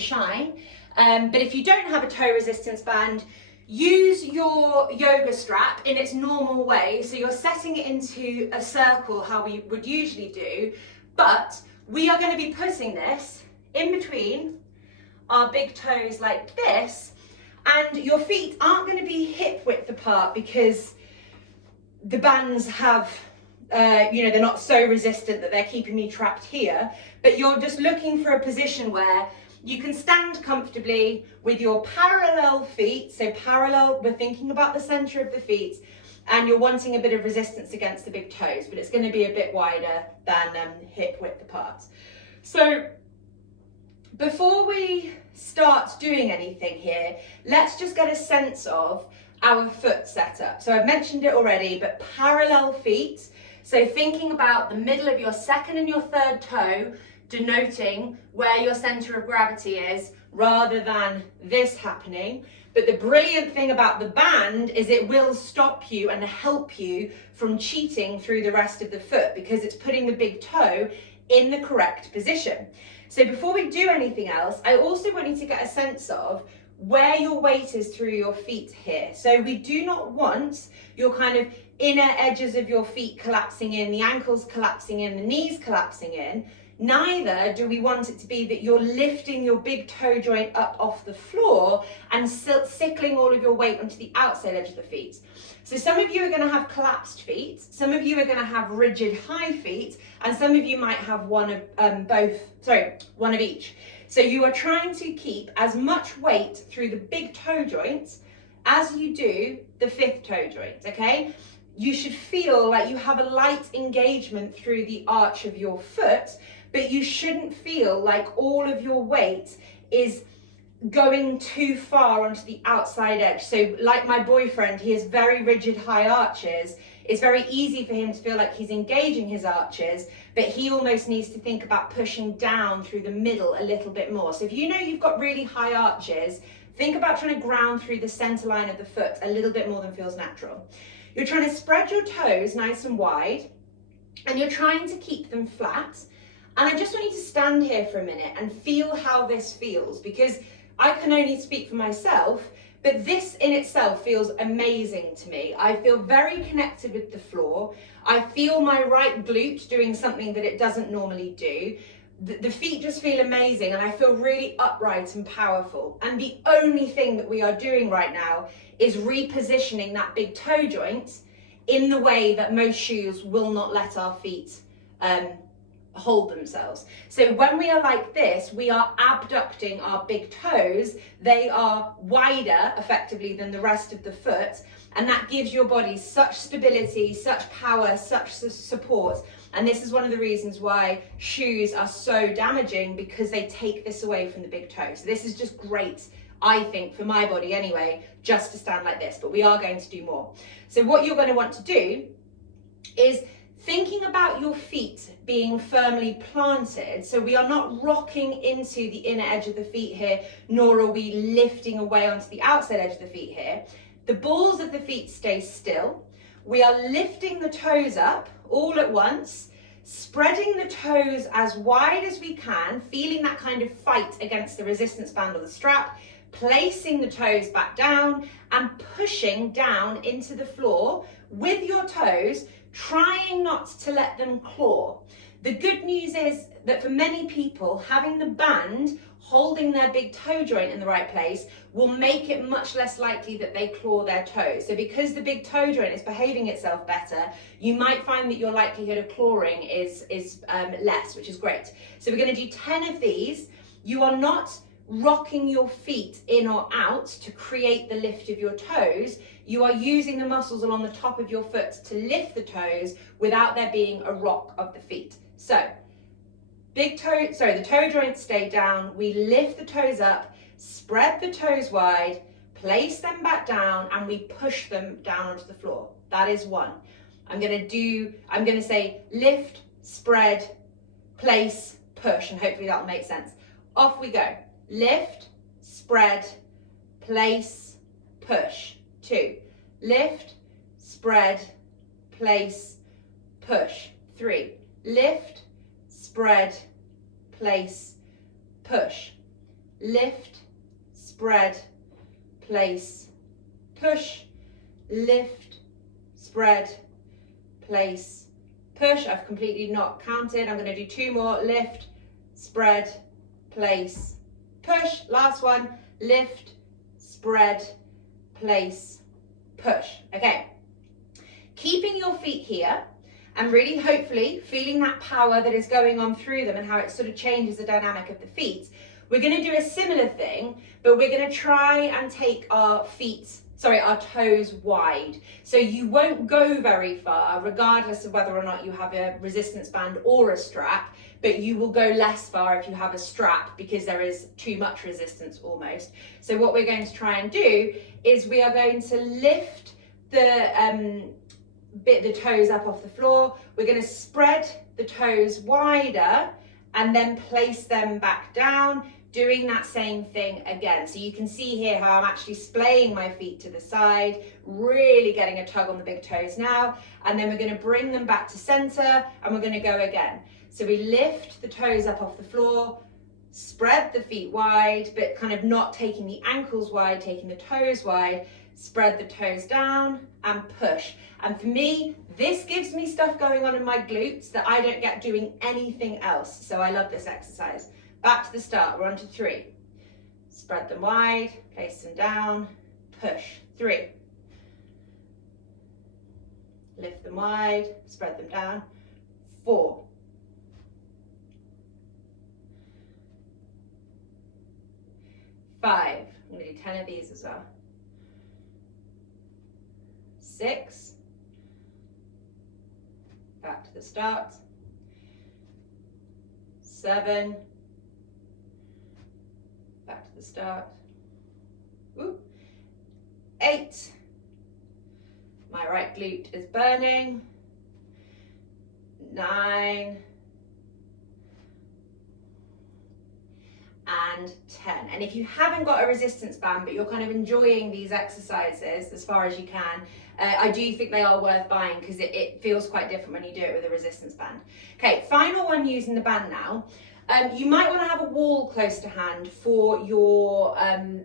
shine. But if you don't have a toe resistance band, use your yoga strap in its normal way. So you're setting it into a circle how we would usually do, but we are going to be putting this in between our big toes like this, and your feet aren't going to be hip width apart because the bands have they're not so resistant that they're keeping me trapped here, but you're just looking for a position where you can stand comfortably with your parallel feet. So parallel, we're thinking about the center of the feet, and you're wanting a bit of resistance against the big toes, but it's going to be a bit wider than hip width apart. So before we start doing anything here, let's just get a sense of our foot setup. So I've mentioned it already, but parallel feet. So thinking about the middle of your second and your third toe, denoting where your center of gravity is, rather than this happening. But the brilliant thing about the band is it will stop you and help you from cheating through the rest of the foot, because it's putting the big toe in the correct position. So before we do anything else, I also want you to get a sense of where your weight is through your feet here. So we do not want your kind of inner edges of your feet collapsing in, the ankles collapsing in, the knees collapsing in. Neither do we want it to be that you're lifting your big toe joint up off the floor and sickling all of your weight onto the outside edge of the feet. So some of you are going to have collapsed feet, some of you are going to have rigid high feet, and some of you might have one of each. So you are trying to keep as much weight through the big toe joint as you do the fifth toe joint, okay? You should feel like you have a light engagement through the arch of your foot, but you shouldn't feel like all of your weight is going too far onto the outside edge. So like my boyfriend, he has very rigid high arches. It's very easy for him to feel like he's engaging his arches, but he almost needs to think about pushing down through the middle a little bit more. So if you know you've got really high arches, think about trying to ground through the center line of the foot a little bit more than feels natural. You're trying to spread your toes nice and wide, and you're trying to keep them flat. And I just want you to stand here for a minute and feel how this feels, because I can only speak for myself, but this in itself feels amazing to me. I feel very connected with the floor. I feel my right glute doing something that it doesn't normally do. The feet just feel amazing, and I feel really upright and powerful. And the only thing that we are doing right now is repositioning that big toe joint in the way that most shoes will not let our feet hold themselves. So when we are like this, we are abducting our big toes. They are wider effectively than the rest of the foot, and that gives your body such stability, such power, such support. And this is one of the reasons why shoes are so damaging, because they take this away from the big toe. So this is just great, I think, for my body anyway, just to stand like this, but we are going to do more. So what you're going to want to do is thinking about your feet being firmly planted. So we are not rocking into the inner edge of the feet here, nor are we lifting away onto the outside edge of the feet here. The balls of the feet stay still. We are lifting the toes up all at once, spreading the toes as wide as we can, feeling that kind of fight against the resistance band or the strap, placing the toes back down and pushing down into the floor with your toes, trying not to let them claw. The good news is that for many people, having the band holding their big toe joint in the right place will make it much less likely that they claw their toes. So because the big toe joint is behaving itself better, you might find that your likelihood of clawing is less, which is great. So we're going to do 10 of these. You are not rocking your feet in or out to create the lift of your toes. You are using the muscles along the top of your foot to lift the toes without there being a rock of the feet. So the toe joints stay down, we lift the toes up, spread the toes wide, place them back down, and we push them down onto the floor. That is one. I'm going to say lift, spread, place, push, and hopefully that'll make sense. Off we go. Lift, spread, place, push. 2. Lift, spread, place, push. 3. Lift, spread, place, push. lift, spread, place, push, lift, spread, place, push. I've completely not counted. I'm going to do 2 more. Lift, spread, place, push. Last one. Lift, spread, place, push. Okay. Keeping your feet here and really hopefully feeling that power that is going on through them and how it sort of changes the dynamic of the feet. We're going to do a similar thing, but we're going to try and take our toes wide. So you won't go very far, regardless of whether or not you have a resistance band or a strap, but you will go less far if you have a strap because there is too much resistance almost. So what we're going to try and do is we are going to lift the toes up off the floor. We're going to spread the toes wider and then place them back down, doing that same thing again. So you can see here how I'm actually splaying my feet to the side, really getting a tug on the big toes now, and then we're going to bring them back to center and we're going to go again. So we lift the toes up off the floor, spread the feet wide, but kind of not taking the ankles wide, taking the toes wide, spread the toes down and push. And for me, this gives me stuff going on in my glutes that I don't get doing anything else. So I love this exercise. Back to the start, we're on to 3. Spread them wide, place them down, push. 3. Lift them wide, spread them down. 4. 5. I'm going to do 10 of these as well. 6. Back to the start. 7. Back to the start. Ooh. 8. My right glute is burning. 9. And 10. And if you haven't got a resistance band, but you're kind of enjoying these exercises as far as you can, I do think they are worth buying because it feels quite different when you do it with a resistance band. Okay, final one using the band now. You might want to have a wall close to hand for your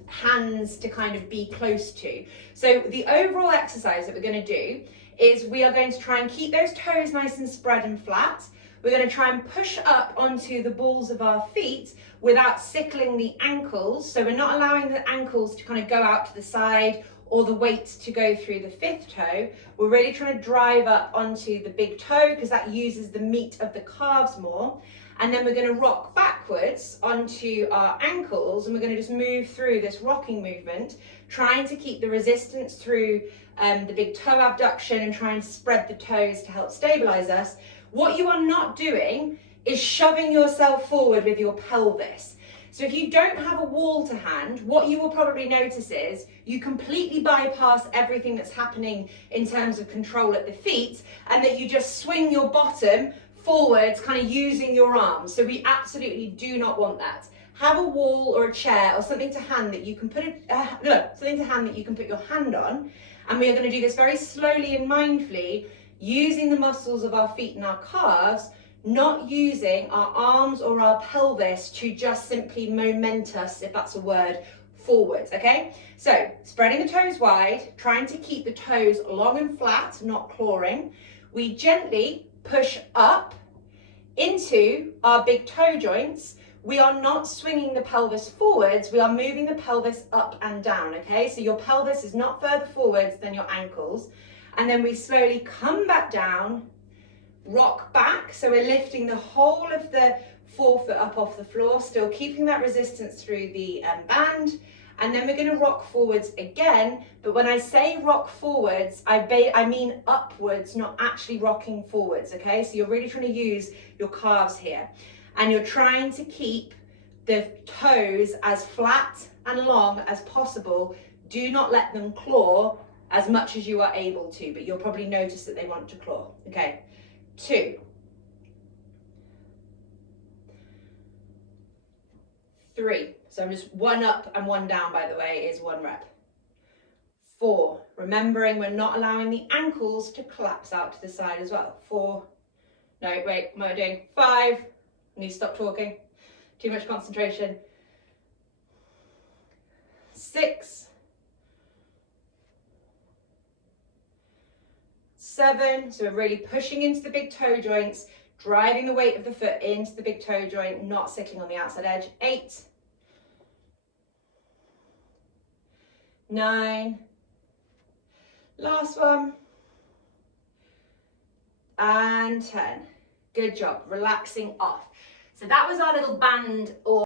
hands to kind of be close to. So the overall exercise that we're going to do is we are going to try and keep those toes nice and spread and flat. We're going to try and push up onto the balls of our feet without sickling the ankles. So we're not allowing the ankles to kind of go out to the side or the weight to go through the 5th toe. We're really trying to drive up onto the big toe because that uses the meat of the calves more. And then we're going to rock backwards onto our ankles and we're going to just move through this rocking movement, trying to keep the resistance through the big toe abduction and trying to spread the toes to help stabilize us. What you are not doing is shoving yourself forward with your pelvis. So if you don't have a wall to hand, what you will probably notice is you completely bypass everything that's happening in terms of control at the feet and that you just swing your bottom forwards, kind of using your arms. So we absolutely do not want that. Have a wall or a chair or something to hand that you can put your hand on. And we are going to do this very slowly and mindfully, using the muscles of our feet and our calves, not using our arms or our pelvis to just simply moment us, if that's a word, forwards, okay? So spreading the toes wide, trying to keep the toes long and flat, not clawing. We gently push up into our big toe joints. We are not swinging the pelvis forwards, we are moving the pelvis up and down, okay? So your pelvis is not further forwards than your ankles. And then we slowly come back down, rock back. So we're lifting the whole of the forefoot up off the floor, still keeping that resistance through the band. And then we're going to rock forwards again. But when I say rock forwards, I mean upwards, not actually rocking forwards, okay? So you're really trying to use your calves here. And you're trying to keep the toes as flat and long as possible. Do not let them claw as much as you are able to, but you'll probably notice that they want to claw. Okay, 2. 3. So I'm just 1 up and 1 down, by the way, is 1 rep. 4. Remembering we're not allowing the ankles to collapse out to the side as well. 4. No, wait, what am I doing? 5. I need to stop talking. Too much concentration. 6, 7, so we're really pushing into the big toe joints, driving the weight of the foot into the big toe joint, not sitting on the outside edge. 8, 9, last one, and 10. Good job, relaxing off. So that was our little band or